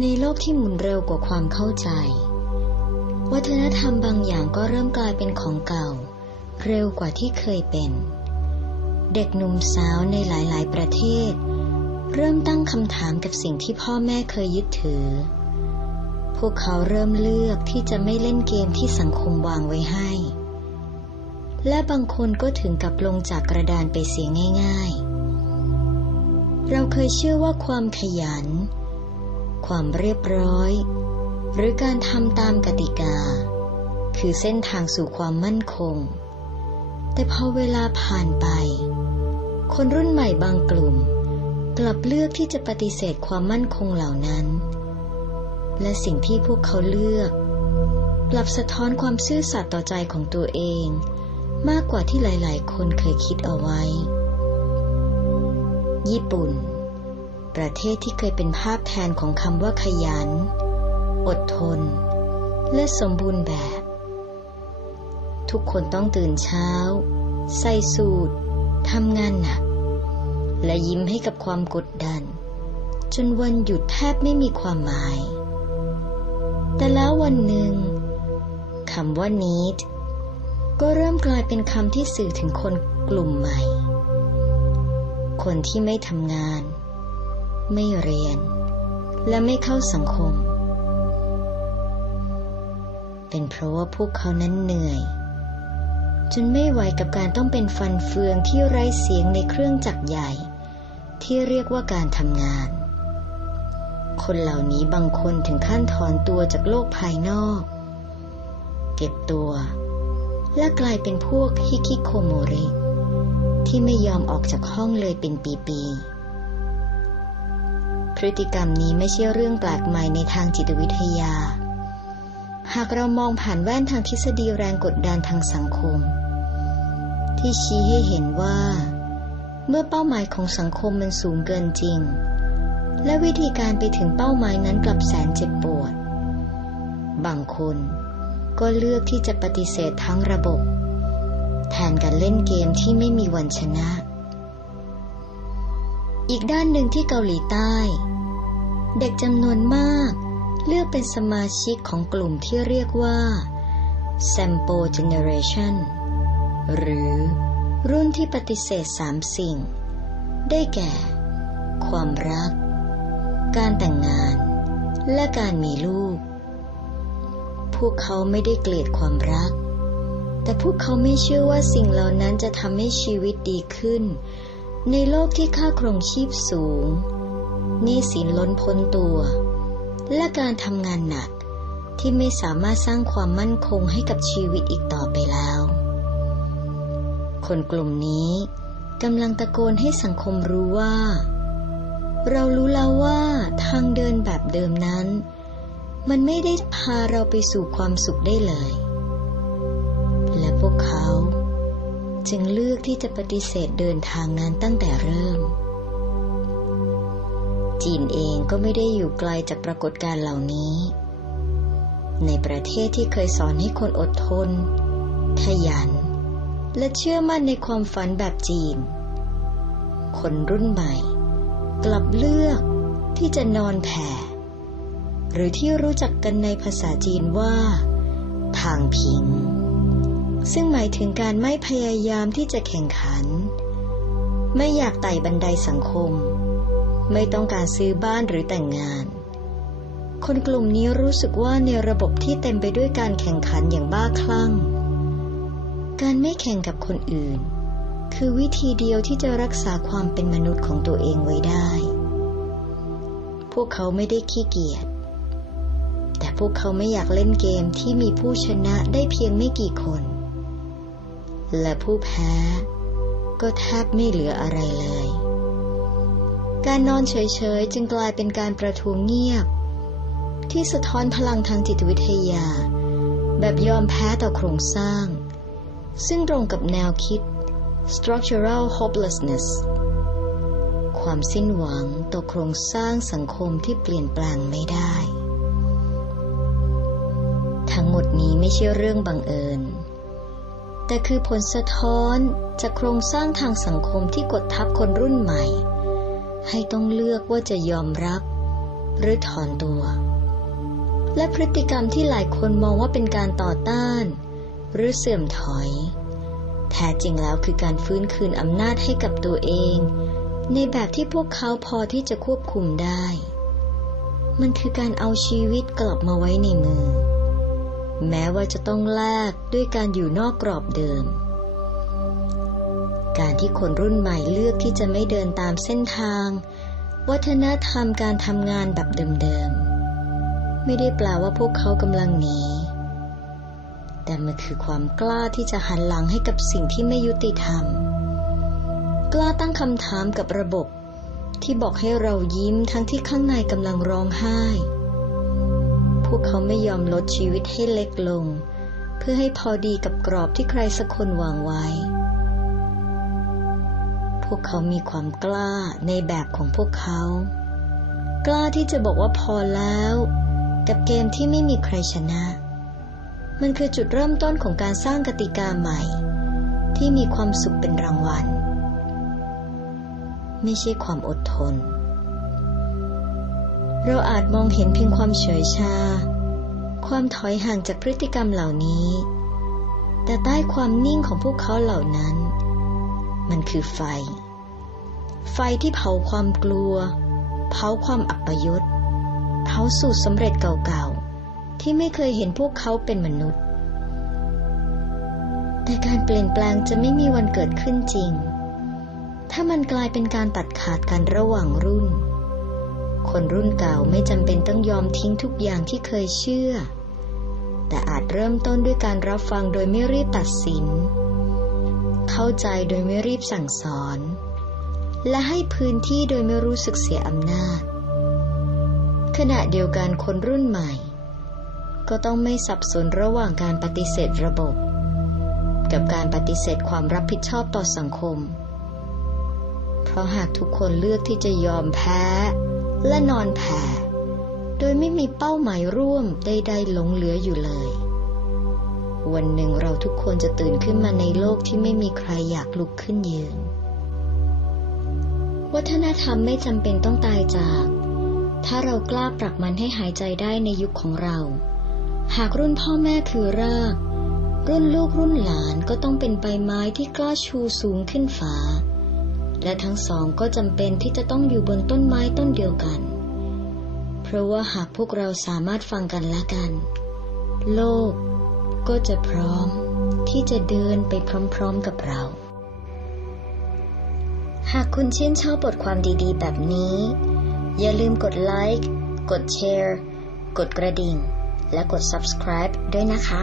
ในโลกที่หมุนเร็วกว่าความเข้าใจ วัฒนธรรมบางอย่างก็เริ่มกลายเป็นของเก่า เร็วกว่าที่เคยเป็น เด็กหนุ่มสาวในหลายๆ ประเทศ เริ่มตั้งคำถามกับสิ่งที่พ่อแม่เคยยึดถือ พวกเขาเริ่มเลือกที่จะไม่เล่นเกมที่สังคมวางไว้ให้ และบางคนก็ถึงกับลงจากกระดานไปเสียง่าย ๆ เราเคยเชื่อว่าความขยัน ความเรียบร้อย หรือการทำตามกติกา คือเส้นทางสู่ความมั่นคง แต่พอเวลาผ่านไป คนรุ่นใหม่บางกลุ่ม กลับเลือกที่จะปฏิเสธความมั่นคงเหล่านั้น และสิ่งที่พวกเขาเลือก กลับสะท้อนความซื่อสัตย์ต่อใจของตัวเอง มากกว่าที่หลาย ๆ คนเคยคิดเอาไว้ ญี่ปุ่น ประเทศที่เคยเป็นภาพแทนของคำว่าขยัน อดทน และสมบูรณ์แบบ ทุกคนต้องตื่นเช้า ใส่สูททำงานหนัก และยิ้มให้กับความกดดัน จนวันหยุดแทบไม่มีความหมาย แต่แล้ววันหนึ่งคำว่า need ก็เริ่มกลายเป็นคำที่สื่อถึงคนกลุ่มใหม่ คนที่ไม่ทำงาน ไม่เรียน และไม่เข้าสังคม เป็นเพราะว่าพวกเขานั้นเหนื่อย จนไม่ไหวกับการต้องเป็นฟันเฟืองที่ไร้เสียงในเครื่องจักรใหญ่ ที่เรียกว่าการทำงาน คนเหล่านี้บางคนถึงขั้นถอนตัวจากโลกภายนอก เก็บตัว และกลายเป็นพวกฮิคิโคโมริที่ไม่ยอมออกจากห้องเลยเป็นปีๆ พฤติกรรมนี้ไม่ใช่เรื่องแปลกใหม่ในทางจิตวิทยา หากเรามองผ่านแว่นทางทฤษฎีแรงกดดันทางสังคม ที่ชี้ให้เห็นว่า เมื่อเป้าหมายของสังคมมันสูงเกินจริง และวิธีการไปถึงเป้าหมายนั้นกลับแสนเจ็บปวด บางคนก็เลือกที่จะปฏิเสธทั้งระบบ แทนการเล่นเกมที่ไม่มีวันชนะอีกด้านหนึ่งที่เกาหลีใต้ เด็กจำนวนมาก เลือกเป็นสมาชิกของกลุ่มที่เรียกว่า Sampo Generation หรือรุ่นที่ปฏิเสธสามสิ่ง ได้แก่ ความรัก การแต่งงาน และการมีลูก พวกเขาไม่ได้เกลียดความรัก แต่พวกเขาไม่เชื่อว่าสิ่งเหล่านั้นจะทำให้ชีวิตดีขึ้น ในโลกที่ค่าครองชีพสูง หนี้สินล้นพ้นตัว และการทำงานหนักที่ไม่สามารถสร้างความมั่นคงให้กับชีวิตอีกต่อไปแล้ว คนกลุ่มนี้กำลังตะโกนให้สังคมรู้ว่า เรารู้แล้วว่าทางเดินแบบเดิมนั้น มันไม่ได้พาเราไปสู่ความสุขได้เลย และพวกเขา จึงเลือกที่จะปฏิเสธเดินทางนั้นตั้งแต่เริ่ม จีนเองก็ไม่ได้อยู่ไกลจากปรากฏการณ์เหล่านี้ ในประเทศที่เคยสอนให้คนอดทน ขยัน และเชื่อมั่นในความฝันแบบจีน คนรุ่นใหม่ กลับเลือกที่จะนอนแผ่ หรือที่รู้จักกันในภาษาจีนว่า ทางพิง ซึ่งหมายถึงการไม่พยายามที่จะแข่งขัน ไม่อยากไต่บันไดสังคม ไม่ต้องการซื้อบ้านหรือแต่งงาน คนกลุ่มนี้รู้สึกว่าในระบบที่เต็มไปด้วยการแข่งขันอย่างบ้าคลั่ง การไม่แข่งกับคนอื่น คือวิธีเดียวที่จะรักษาความเป็นมนุษย์ของตัวเองไว้ได้ พวกเขาไม่ได้ขี้เกียจ แต่พวกเขาไม่อยากเล่นเกมที่มีผู้ชนะได้เพียงไม่กี่คน และผู้แพ้ก็แทบไม่เหลืออะไรเลย การนอนเฉยๆ จึงกลายเป็นการประท้วงเงียบ ที่สะท้อนพลังทางจิตวิทยา แบบยอมแพ้ต่อโครงสร้าง ซึ่งตรงกับแนวคิด structural hopelessness ความสิ้นหวังต่อโครงสร้างสังคมที่เปลี่ยนแปลงไม่ได้ ทั้งหมดนี้ไม่ใช่เรื่องบังเอิญ แต่คือผลสะท้อนจากโครงสร้างทางสังคมที่กดทับคนรุ่นใหม่ ให้ต้องเลือกว่าจะยอมรับ หรือถอนตัว และพฤติกรรมที่หลายคนมองว่าเป็นการต่อต้าน หรือเสื่อมถอย แท้จริงแล้วคือการฟื้นคืนอำนาจให้กับตัวเอง ในแบบที่พวกเขาพอที่จะควบคุมได้ มันคือการเอาชีวิตกลับมาไว้ในมือ แม้ว่าจะต้องแลกด้วยการอยู่นอกกรอบเดิม การที่คนรุ่นใหม่เลือกที่จะไม่เดินตามเส้นทาง วัฒนธรรมการทำงานแบบเดิมๆ ไม่ได้แปลว่าพวกเขากำลังหนี แต่มันคือความกล้าที่จะหันหลังให้กับสิ่งที่ไม่ยุติธรรม กล้าตั้งคำถามกับระบบ ที่บอกให้เรายิ้มทั้งที่ข้างในกำลังร้องไห้ พวกเขาไม่ยอมลดชีวิตให้เล็กลง เพื่อให้พอดีกับกรอบที่ใครสักคนวางไว้ วกเขามีความกล้าในแบบของพวกเขา กล้าที่จะบอกว่าพอแล้ว กับเกมที่ไม่มีใครชนะ มันคือจุดเริ่มต้นของการสร้างกติกาใหม่ ที่มีความสุขเป็นรางวัล ไม่ใช่ความอดทน เราอาจมองเห็นเพียงความเฉยชา ความถอยห่างจากพฤติกรรมเหล่านี้ แต่ใต้ความนิ่งของพวกเขาเหล่านั้นมันคือไฟ ไฟที่เผาความกลัว เผาความอัปยศเผาสูตรสำเร็จเก่าๆ ที่ไม่เคยเห็นพวกเขาเป็นมนุษย์ แต่การเปลี่ยนแปลงจะไม่มีวันเกิดขึ้นจริง ถ้ามันกลายเป็นการตัดขาดกันระหว่างรุ่น คนรุ่นเก่าไม่จำเป็นต้องยอมทิ้งทุกอย่างที่เคยเชื่อ แต่อาจเริ่มต้นด้วยการรับฟังโดยไม่รีบตัดสิน เข้าใจโดยไม่รีบสั่งสอน และให้พื้นที่โดยไม่รู้สึกเสียอำนาจ ขณะเดียวกันคนรุ่นใหม่ ก็ต้องไม่สับสนระหว่างการปฏิเสธระบบ กับการปฏิเสธความรับผิดชอบต่อสังคม เพราะหากทุกคนเลือกที่จะยอมแพ้ และนอนแผ่ โดยไม่มีเป้าหมายร่วมใดๆหลงเหลืออยู่เลยวันหนึ่งเราทุกคนจะตื่นขึ้นมาในโลกที่ไม่มีใครอยากลุกขึ้นยืน วัฒนธรรมไม่จำเป็นต้องตายจาก ถ้าเรากล้าปรับมันให้หายใจได้ในยุคของเรา หากรุ่นพ่อแม่คือราก รุ่นลูกรุ่นหลานก็ต้องเป็นใบไม้ที่กล้าชูสูงขึ้นฟ้า และทั้งสองก็จำเป็นที่จะต้องอยู่บนต้นไม้ต้นเดียวกัน เพราะว่าหากพวกเราสามารถฟังกันและกัน โลกก็จะพร้อมที่จะเดินไปพร้อมๆกับเรา หากคุณชื่นชอบบทความดีๆ แบบนี้ อย่าลืมกดไลค์ กดแชร์ กดกระดิ่ง และกด subscribe ด้วยนะคะ